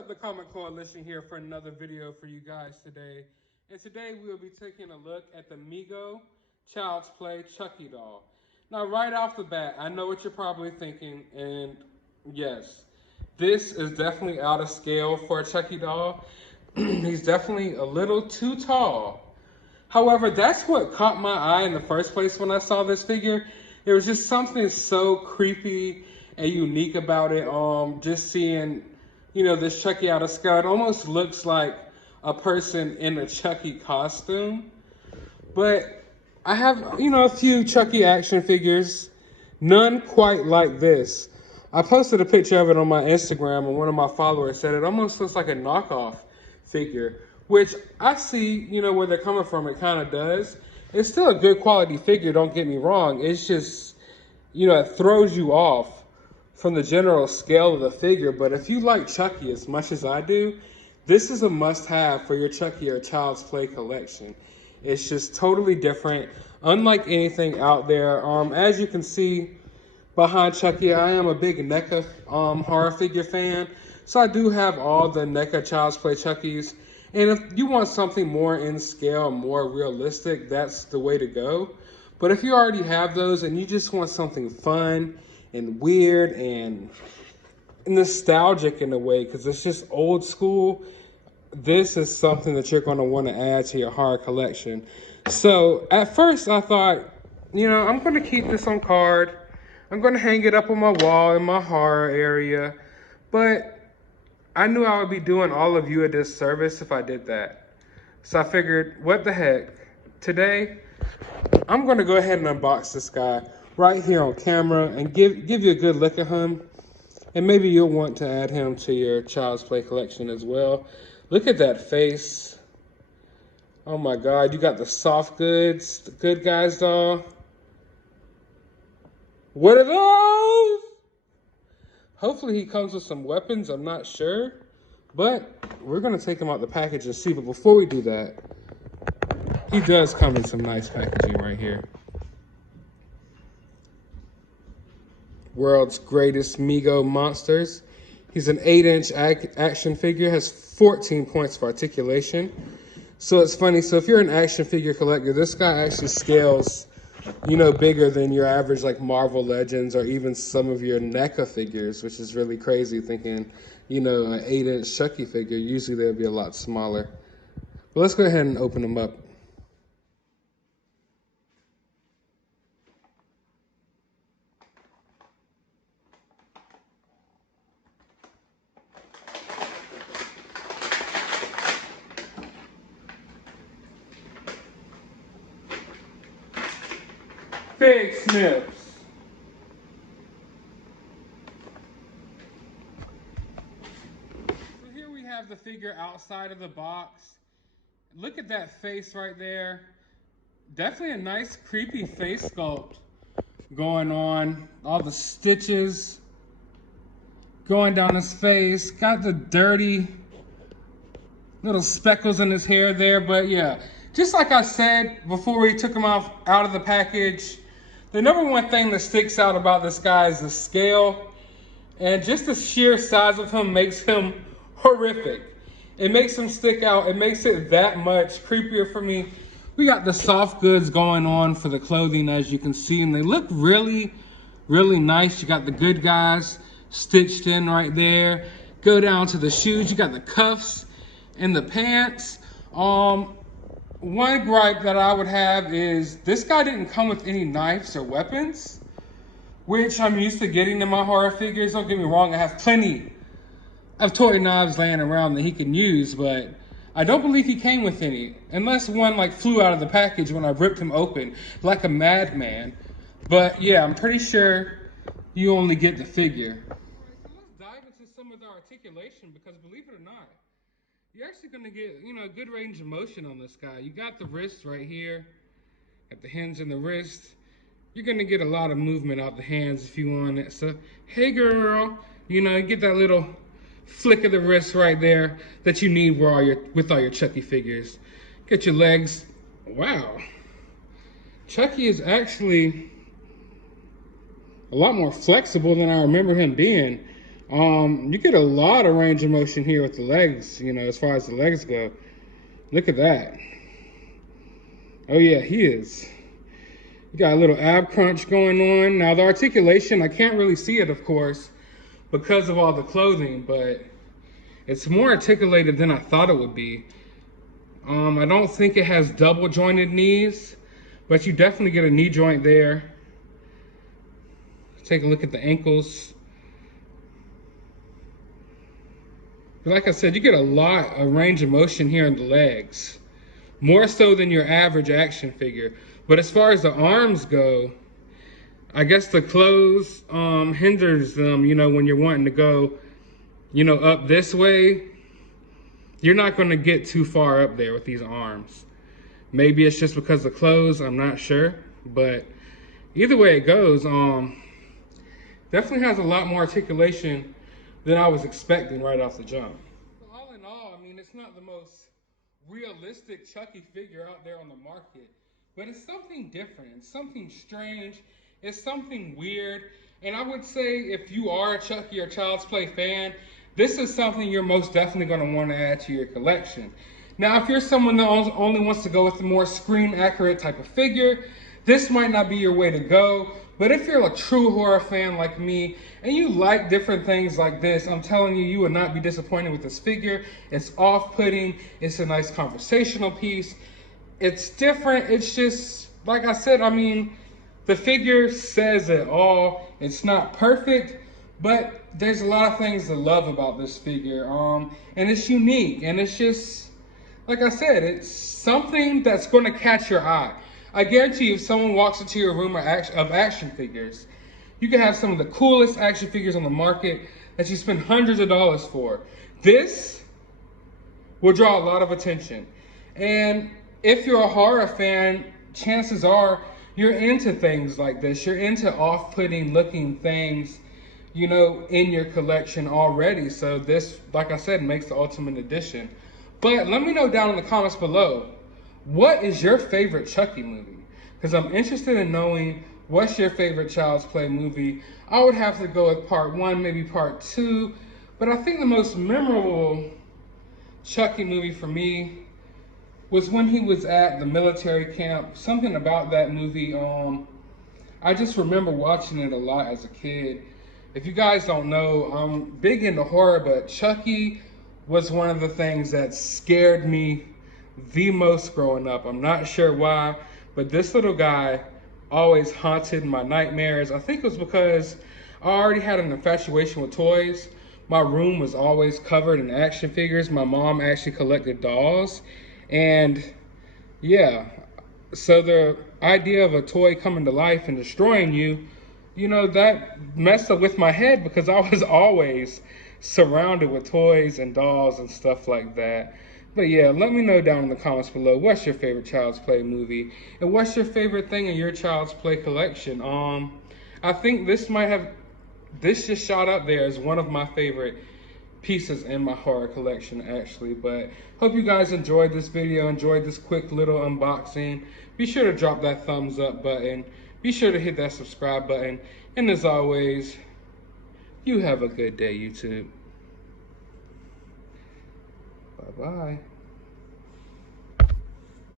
up, the Comic Coalition here for another video for you guys today. And today we will be taking a look at the MEGO Child's Play Chucky doll. Now right off the bat, I know what you're probably thinking, and yes, this is definitely out of scale for a Chucky doll. He's definitely a little too tall. However, that's what caught my eye in the first place when I saw this figure. There was just something so creepy and unique about it. Just seeing, this Chucky out of scale. It almost looks like a person in a Chucky costume. But I have, a few Chucky action figures. None quite like this. I posted a picture of it on my Instagram, and one of my followers said it almost looks like a knockoff figure, which I see, where they're coming from. It kind of does. It's still a good quality figure, don't get me wrong. It's just, it throws you off from the general scale of the figure. But if you like Chucky as much as I do, this is a must-have for your Chucky or Child's Play collection. It's just totally different, unlike anything out there. As you can see behind Chucky, I am a big NECA horror figure fan. So I do have all the NECA Child's Play Chuckies. And if you want something more in scale, more realistic, that's the way to go. But if you already have those and you just want something fun and weird and nostalgic in a way, because it's just old school, this is something that you're going to want to add to your horror collection. So at first I thought, I'm going to keep this on card. I'm going to hang it up on my wall in my horror area. But I knew I would be doing all of you a disservice if I did that. So I figured, what the heck? Today, I'm going to go ahead and unbox this guy right here on camera and give you a good look at him. And maybe you'll want to add him to your Child's Play collection as well. Look at that face. Oh my God, you got the soft goods, the good guys doll. What are those? Hopefully he comes with some weapons, I'm not sure. But we're going to take him out the package and see. But before we do that, he does come in some nice packaging right here. World's Greatest MEGO Monsters. He's an 8-inch action figure, has 14 points of articulation. So it's funny, so if you're an action figure collector, this guy actually scales bigger than your average like Marvel Legends or even some of your NECA figures, which is really crazy thinking, an 8-inch Chucky figure. Usually they'll be a lot smaller. But let's go ahead and open them up. Big snips. So here we have the figure outside of the box. Look at that face right there. Definitely a nice creepy face sculpt going on. All the stitches going down his face. Got the dirty little speckles in his hair there. But yeah, just like I said before we took him out of the package, the number one thing that sticks out about this guy is the scale, and just the sheer size of him makes him horrific. It makes him stick out. It makes it that much creepier for me. We got the soft goods going on for the clothing, as you can see, and they look really, really nice. You got the good guys stitched in right there. Go down to the shoes. You got the cuffs and the pants. One gripe that I would have is this guy didn't come with any knives or weapons, which I'm used to getting in my horror figures. Don't get me wrong, I have plenty of toy knives laying around that he can use, but I don't believe he came with any, unless one like flew out of the package when I ripped him open like a madman. But yeah, I'm pretty sure you only get the figure. All right, so let's dive into some of the articulation, because believe it or not, you're actually going to get, a good range of motion on this guy. You got the wrist right here, got the hands and the wrist. You're going to get a lot of movement out the hands if you want it. So, hey girl, you get that little flick of the wrist right there that you need with all your Chucky figures. Get your legs. Wow. Chucky is actually a lot more flexible than I remember him being. You get a lot of range of motion here with the legs, you know, as far as the legs go. Look at that. Oh yeah, he is. You got a little ab crunch going on. Now the articulation, I can't really see it, of course, because of all the clothing, but it's more articulated than I thought it would be. I don't think it has double jointed knees, but you definitely get a knee joint there. Take a look at the ankles. But like I said, you get a lot of range of motion here in the legs, more so than your average action figure. But as far as the arms go, I guess the clothes hinders them, you know, when you're wanting to go, you know, up this way. You're not going to get too far up there with these arms. Maybe it's just because of clothes, I'm not sure. But either way it goes, definitely has a lot more articulation than I was expecting right off the jump. So all in all, I mean, it's not the most realistic Chucky figure out there on the market, but it's something different, it's something strange, it's something weird. And I would say if you are a Chucky or Child's Play fan, this is something you're most definitely going to want to add to your collection. Now, if you're someone that only wants to go with a more screen accurate type of figure, this might not be your way to go. But if you're a true horror fan like me and you like different things like this, I'm telling you, you would not be disappointed with this figure. It's off-putting. It's a nice conversational piece. It's different. It's just, like I said, I mean, the figure says it all. It's not perfect, but there's a lot of things to love about this figure. And it's unique. And it's just, like I said, it's something that's going to catch your eye. I guarantee you, if someone walks into your room of action figures, you can have some of the coolest action figures on the market that you spend hundreds of dollars for. This will draw a lot of attention. And if you're a horror fan, chances are you're into things like this. You're into off-putting looking things, you know, in your collection already. So this, like I said, makes the ultimate addition. But let me know down in the comments below, what is your favorite Chucky movie? Because I'm interested in knowing what's your favorite Child's Play movie. I would have to go with part 1, maybe part 2. But I think the most memorable Chucky movie for me was when he was at the military camp. Something about that movie, I just remember watching it a lot as a kid. If you guys don't know, I'm big into horror, but Chucky was one of the things that scared me the most growing up. I'm not sure why, but this little guy always haunted my nightmares. I think it was because I already had an infatuation with toys. My room was always covered in action figures. My mom actually collected dolls. And yeah, so the idea of a toy coming to life and destroying you, you know, that messed up with my head because I was always surrounded with toys and dolls and stuff like that. But yeah, let me know down in the comments below, what's your favorite Child's Play movie? And what's your favorite thing in your Child's Play collection? I think this just shot up there as one of my favorite pieces in my horror collection, actually. But hope you guys enjoyed this video, enjoyed this quick little unboxing. Be sure to drop that thumbs up button. Be sure to hit that subscribe button. And as always, you have a good day, YouTube. Bye-bye.